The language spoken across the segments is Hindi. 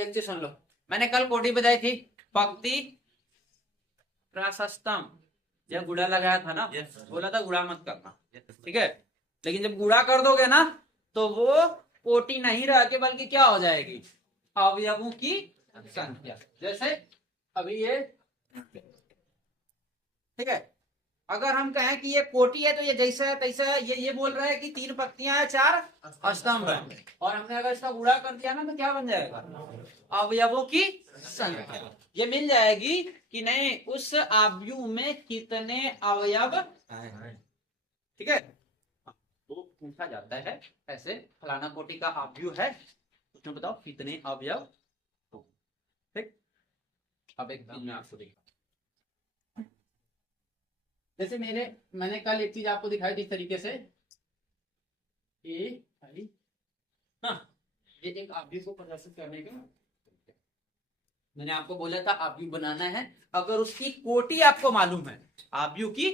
एक चीज सुन लो, मैंने कल कोटी बताई थी, पंक्ति प्राशस्तम, जब गुड़ा लगाया था ना, बोला था गुड़ा मत करना, ठीक है। लेकिन जब गुड़ा कर दोगे ना तो वो कोटि नहीं रह के बल्कि क्या हो जाएगी, अवयवों की संख्या। जैसे अभी ये, ठीक है, अगर हम कहें कि ये कोटि है तो ये जैसा है तैसा है, ये बोल रहा है कि 3 पंक्तियां हैं, 4 स्तंभ है, और हमने अगर इसका गुणा कर दिया ना तो क्या बन जाएगा, अवयवों की संख्या। ये मिल जाएगी कि नहीं, उस आव्यूह में कितने अवयव हैं, ठीक है। तो पूछा जाता है ऐसे, फलाना कोटि का आव्यूह है, उसमें बताओ कितने अवयव, ठीक। अब एक चीज मैं आपको दिखा, जैसे मैंने कल एक चीज आपको दिखाई थी इस तरीके से, हाँ, ये एक आव्यूह को प्रदर्शित करने का मैंने आपको बोला था, आव्यूह बनाना है। अगर उसकी कोटि आपको मालूम है, आव्यूह की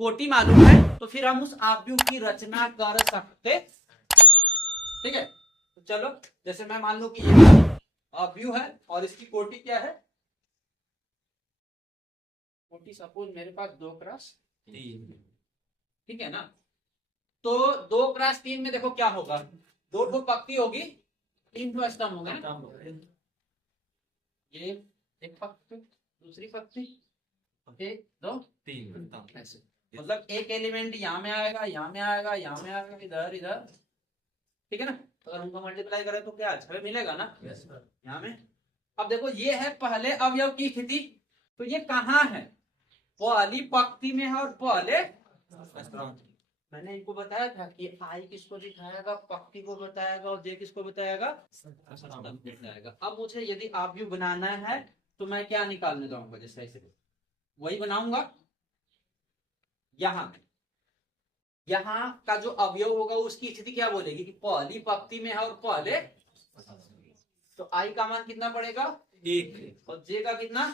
कोटि मालूम है, तो फिर हम उस आव्यूह की रचना कर सकते, ठीक है। तो चलो, जैसे मैं मान लू कि ये आव्यूह है और इसकी कोटि क्या है, कोटि सपोज मेरे पास 2x3, ठीक है ना। तो 2x3 में देखो क्या होगा, 2 पंक्ति होगी, 3 स्तंभ होंगे, ये एक पंक्ति, दूसरी पंक्ति, 1 2 3, ऐसे। मतलब एक एलिमेंट यहाँ में आएगा, यहाँ में आएगा, यहाँ में आएगा, इधर इधर, ठीक है ना। अगर उनको मल्टीप्लाई करें तो क्या 6 मिलेगा ना, यहाँ में। अब देखो ये है पहले अवयव की स्थिति, तो ये कहाँ है, पहली पंक्ति में है और पहले, मैंने इनको बताया था कि आई किसको दिखाएगा, पंक्ति को बताएगा, और जे किसको बताएगा, बताएगा। अब मुझे यदि आव्यूह बनाना है तो मैं क्या निकालने जाऊंगा, जैसे ऐसे वही बनाऊंगा। यहाँ का जो अवयव होगा उसकी स्थिति क्या बोलेगी कि पहली पंक्ति में है और पहले, तो आई का मान कितना पड़ेगा, 1, और जे का कितना,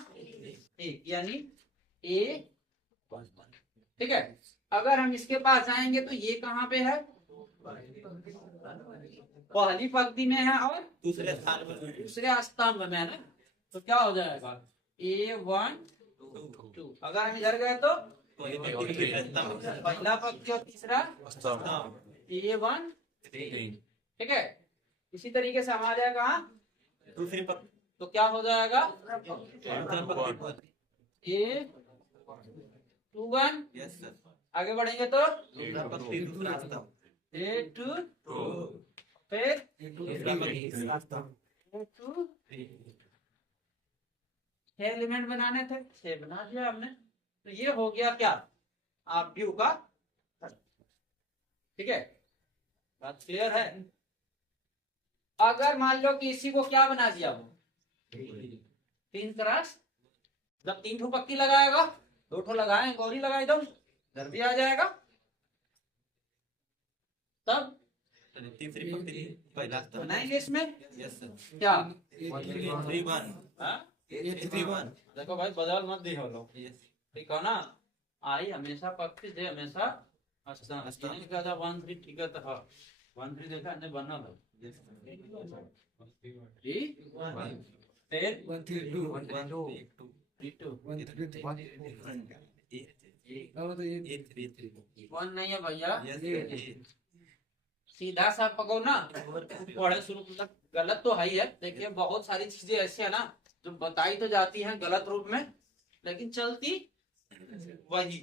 1, यानी ए, ठीक है। अगर हम इसके पास जाएंगे तो ये कहाँ पे है, पहली पंक्ति में है और दूसरे स्तंभ में है ना, तो क्या हो जाएगा A1 2। अगर हम इधर गए तो पहला पंक्ति और तीसरा A1 3, ठीक है। इसी तरीके से हम आ जाएगा कहाँ, दूसरी पंक्ति, तो क्या हो जाएगा A21, आगे बढ़ेंगे तो A2, फिर A2, 6 एलिमेंट बनाने थे, 6 बना दिया हमने। तो ये हो गया क्या, आव्यूह का, ठीक है, बात क्लियर है। अगर मान लो कि इसी को क्या बना दिया, वो 3 क्रॉस, जब 3 ठो पक्की लगाएगा, 2 ठो लगाए गौरी लगाए दो, इधर भी आ जाएगा, तब तीसरी पंक्ति बनाएंगे इसमें क्या, 3 देखो भाई बदल मत दियो लो, ठीक है ना। आई हमेशा पक्की, जे हमेशा स्तंभ, क्या था 1 3, ठीक है, तो 1 3 देखा हमने बना लो, फिर 1 3 2 1 2 1 नहीं है भैया, सीधा सा पकड़ो ना, पढ़े शुरू तक गलत तो है ही है। देखिए बहुत सारी चीजें ऐसी है ना जो बताई तो जाती हैं गलत रूप में, लेकिन चलती वही,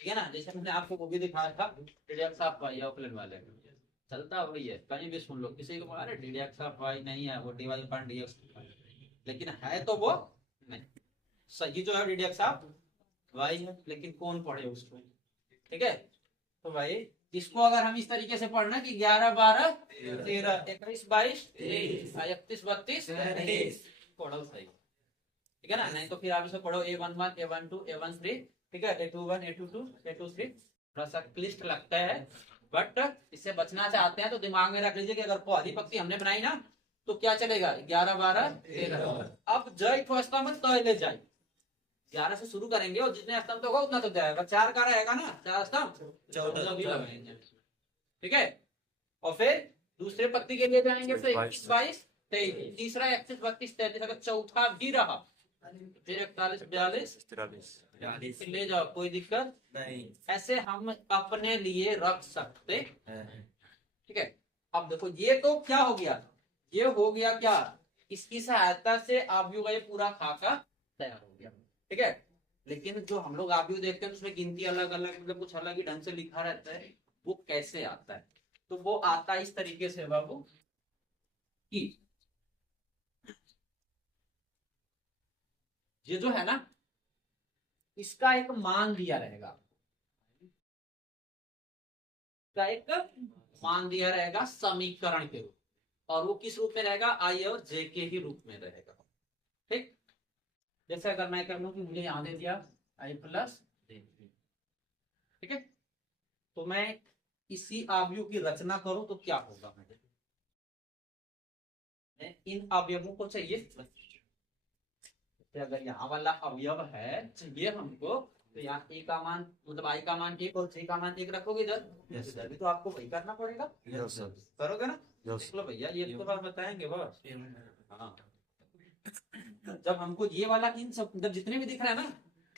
ठीक है ना। जैसे मैंने आपको वो भी दिखाया था DDX ऑफ y ऑकलैंड वाले, चलता वही है, कहीं भी सुन लो किसी को, अरे DDX ऑफ y नहीं है, वो dy upon dx, लेकिन है तो वो नहीं, सही जो है DDX ऑफ y है, लेकिन कौन पढ़े उसको, ठीक है। तो भाई इसको अगर हम इस तरीके से पढ़ना कि 11 12 13 21 22 23 31 32 पढ़ो सही, ठीक है ना। नहीं तो फिर आप इसे पढ़ो A11 A12 A13, ठीक है, A21 A22 A23, थोड़ा सा क्लिष्ट लगता है, बट इससे बचना चाहते हैं तो दिमाग में रख लीजिए कि अगर पहली पंक्ति हमने बनाई ना तो क्या चलेगा 11 12 13। अब जय फर्स्ट में तय ले जाए, 11 से शुरू करेंगे और जितने स्तंभ होगा उतना तो जाएगा, 4 का रहेगा ना, 4 स्तंभ 14 भी लगाएंगे, ठीक है। और फिर दूसरे पंक्ति के लिए जाएंगे तो 21 22 23, तीसरा 31, 32, 33, अगर चौथा भी रहा फिर 41, 42 ले जाओ, कोई दिक्कत नहीं। ऐसे हम अपने लिए रख सकते हैं। ठीक है, अब देखो ये तो क्या हो गया, ये हो गया क्या, इसकी सहायता से आव्यूह का ये पूरा खाका तैयार हो गया। ठीक है, लेकिन जो हम लोग आव्यूह देखते हैं उसमें गिनती अलग अलग, मतलब कुछ अलग ही ढंग से लिखा रहता है, वो कैसे आता है, तो वो आता है इस तरीके से बाबू कि ये जो है ना, इसका एक मान दिया रहेगा, इसका एक मान दिया रहेगा समीकरण के रूप, और वो किस रूप में रहेगा, आई और जे के ही रूप में रहेगा। ठीक, जैसे अगर मैं कह लूं कि मुझे यहां दे दिया आई प्लस, ठीक है, तो मैं इसी आव्यूह की रचना करूं तो क्या होगा, मैं इन अवयवों को चाहिए, अगर यहाँ वाला अवयव है चाहिए हमको, तो यहाँ ए का मान, मतलब आई का मान 1 और जे का मान 1 रखोगे इधर, इधर भी तो आपको वही करना पड़ेगा, करोगे ना। देख लो भैया, ये तो बात बताएंगे बस। हाँ, जब हमको ये वाला इन सब, जब जितने भी दिख रहा है ना,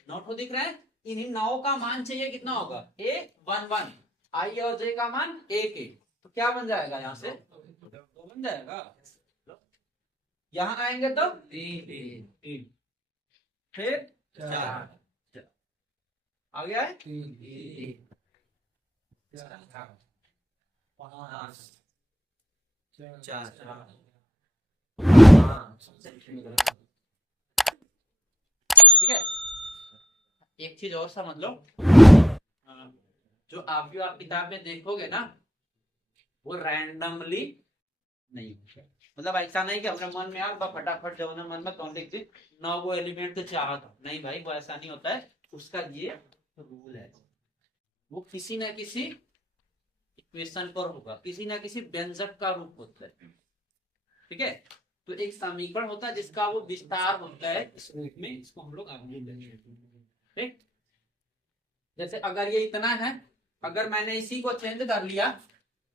9 दिख रहा है, इन 9 का मान चाहिए कितना होगा, ए 1 1, आई और जे का मान 1 1, तो क्या बन जाएगा यहाँ से, तो बन जाएगा, यहाँ आएंगे तो 3 फिर 4 आ गया है, 5 ठीक है। एक चीज और समझ लो, जो आप किताब में देखोगे ना, वो रैंडमली नहीं, मतलब ऐसा नहीं कि अपने मन में आ फटाफट जो मन में कौन लिख दी 9 वो एलिमेंट तो चाहा था, नहीं भाई वो ऐसा नहीं होता है, उसका ये रूल है, वो किसी ना किसी इक्वेशन पर होगा, किसी ना किसी व्यंजक का रूप होता है। ठीक है, तो एक समीकरण होता है जिसका वो विस्तार होता है इस रूप में, इसको हम लोग आगे ठीक। जैसे अगर ये इतना है, अगर मैंने इसी को चेंज कर लिया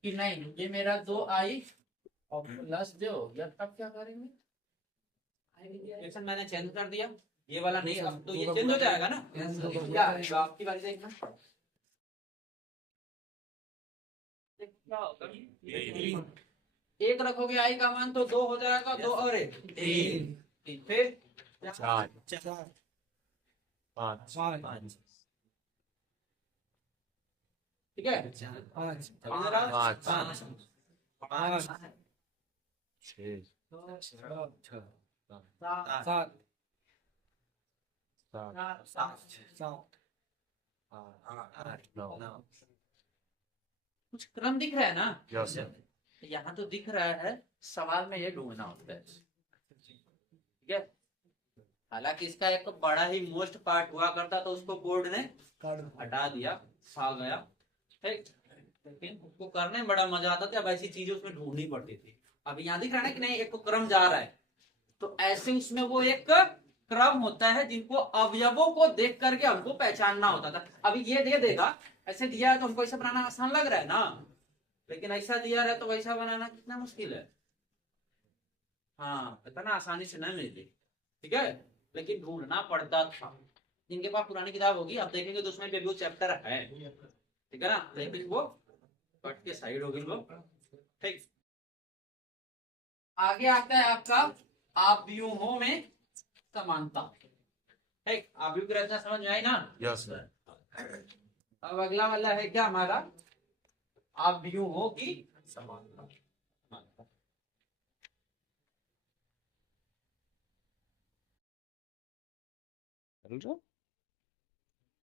कि नहीं ये मेरा 2i और प्लस जो हो गया, तब क्या करेंगे, मैंने चेंज कर दिया, ये वाला नहीं, अब तो ये चेंज हो जाएगा ना, क्या आपकी बारी देखना, एक रखोगे आई का मान तो 2 हो जाएगा, 2 और 1 3 फिर 4 5 ठीक है, 5 6 7 8 9 कुछ क्रम दिख रहा है ना, यहाँ तो दिख रहा है, सवाल में ये ढूंढना होता है। ठीक है, हालांकि इसका एक बड़ा ही मोस्ट पार्ट हुआ करता, तो उसको बोर्ड ने हटा दिया, आ गया। ठीक, लेकिन उसको करने में बड़ा मजा आता था, अब ऐसी चीजें उसमें ढूंढनी पड़ती थी। अब यहाँ दिख रहा है ना कि नहीं, एक तो क्रम जा रहा है, तो ऐसे उसमें वो एक क्रम होता है जिनको अवयवों को देख करके हमको पहचानना होता था। अभी ये दे देगा, ऐसे दिया है तो हमको ऐसा बनाना आसान लग रहा है ना, लेकिन ऐसा दिया है तो वैसा बनाना कितना मुश्किल है। हाँ, इतना आसानी से नहीं मिलती। ठीक है, लेकिन ढूंढना पड़ता था। जिनके पास पुरानी किताब होगी, आप देखेंगे तो उसमें भी वो चैप्टर है, ठीक है ना, लेकिन वो कट के साइड होगी वो। ठीक, आगे आता है आपका आव्यूहों में समानता। ठीक, आव्यूह की रचना समझ में आई ना, यस सर। अब अगला वाला है क्या हमारा, आव्यूहों की समानता।